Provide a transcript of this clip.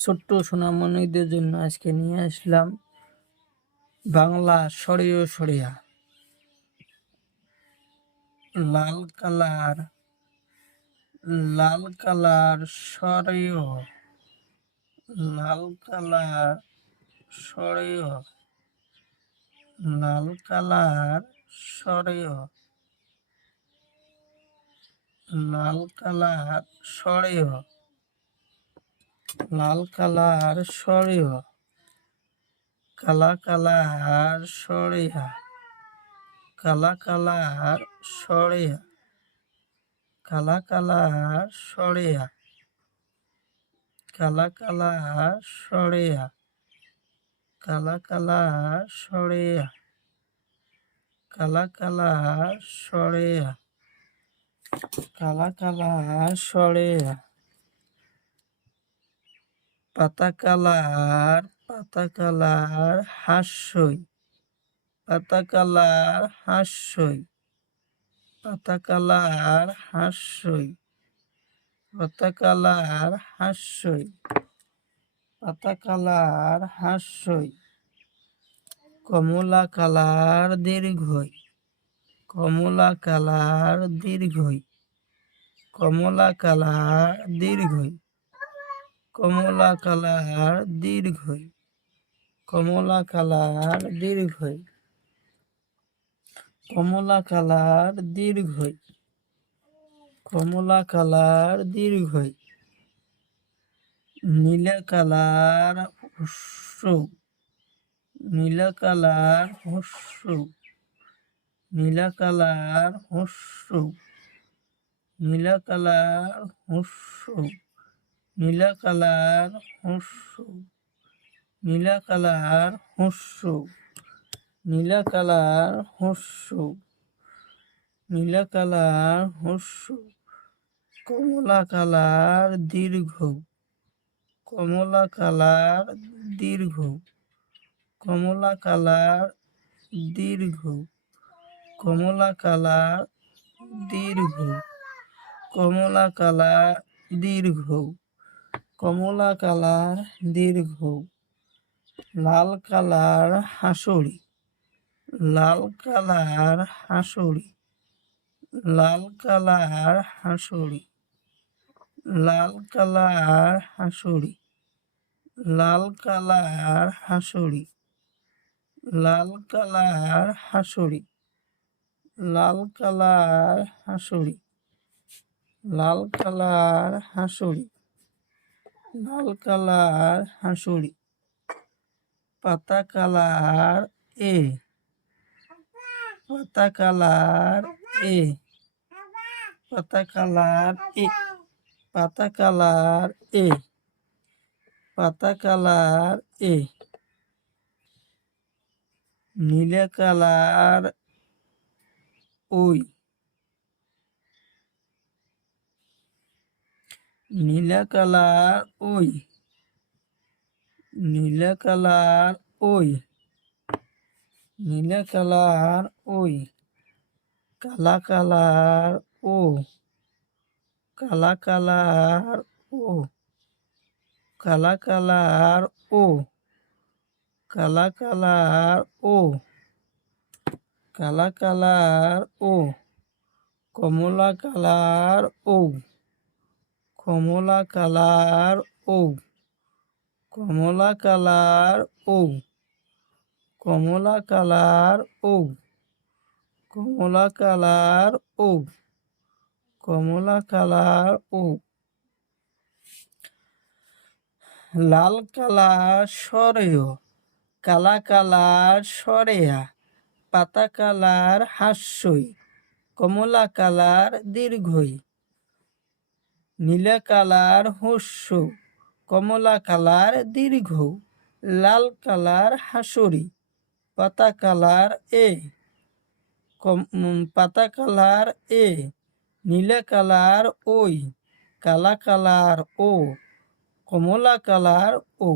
ছোট্ট সোনামণিদের জন্য আজকে নিয়ে আসলাম বাংলা সরিয় সরিয়া। লাল কালার সরিয়, লাল কালার সরিয়, লাল কালার সরিয়, লাল কালার সরিয়, লাল কালার সরিয়, কালা কালার সরিয়া, কালা কালার সরিয়া, কালা কালার সরিয়া, কালা কালার সরিয়া, কালা কালার সরিয়া, কালা কালার সরিয়া, কালা কালার সরিয়া, পাতা কালার হাস্যই, পাতা কালার হাস্যই, পাতা কালার হাস্যই, পাতা কালার হাস্যই, পাতা কালার হাস্যই, কমলা কালার দীর্ঘই, কমলা কালার দীর্ঘই, কমলা কালার দীর্ঘই, কমলা কালার দীর্ঘই, কমলা কালার দীর্ঘই, কমলা কালার দীর্ঘই, কমলা কালার দীর্ঘই, নীল কালার হস্য, নীল কালার হস্য, নীল কালার হস্য, নীল কালার হস্য, নীল কালার হস্য, নীল কালার হস্য, নীল কালার হস্য, নীল কালার হস্য, কমলা কালার দীর্ঘ, কমলা কালার দীর্ঘ, কমলা কালার দীর্ঘ, কমলা কালার দীর্ঘ, কমলা কালার দীর্ঘ, কমলা কালার দীর্ঘ, লাল কালার হাসুড়ি, লাল কালার হাসুড়ি, লাল কালার হাসুড়ি, লাল কালার হাসুড়ি, লাল কালার হাসুড়ি, লাল কালার হাসুড়ি, লাল কালার হাসুড়ি, লাল কালার হাসুড়ি, লাল কালার হাসুড়ি, পাতা কালার এ, পাতা কালার এ, পাতা কালার এ, পাতা কালার এ, পাতা কালার এ, নীল কালার ওই, নীল কালার ওই, নীল কালার ওই, নীল কালার ওই, কালা কালার ও, কালা কালার ও, কালা কালার ও, কালা কালার ও, কালা কালার ও, কমলা কালার ও, কমলা কালার ও, কমলা কালার ও, কমলা কালার ও, কমলা কালার ও, কমলা কালার ও, লাল কালার সরেয়, কালা কালার সরেয়া, পাতা কালার হাস্যই, কমলা কালার দীর্ঘই, নীল কালার হস্য, কমলা কালার দীর্ঘ, লাল কালার হাসুরি, পাতা কালার এ, পাতা কালার এ, নীল কালার ওই, কালা কালার ও, কমলা কালার ও।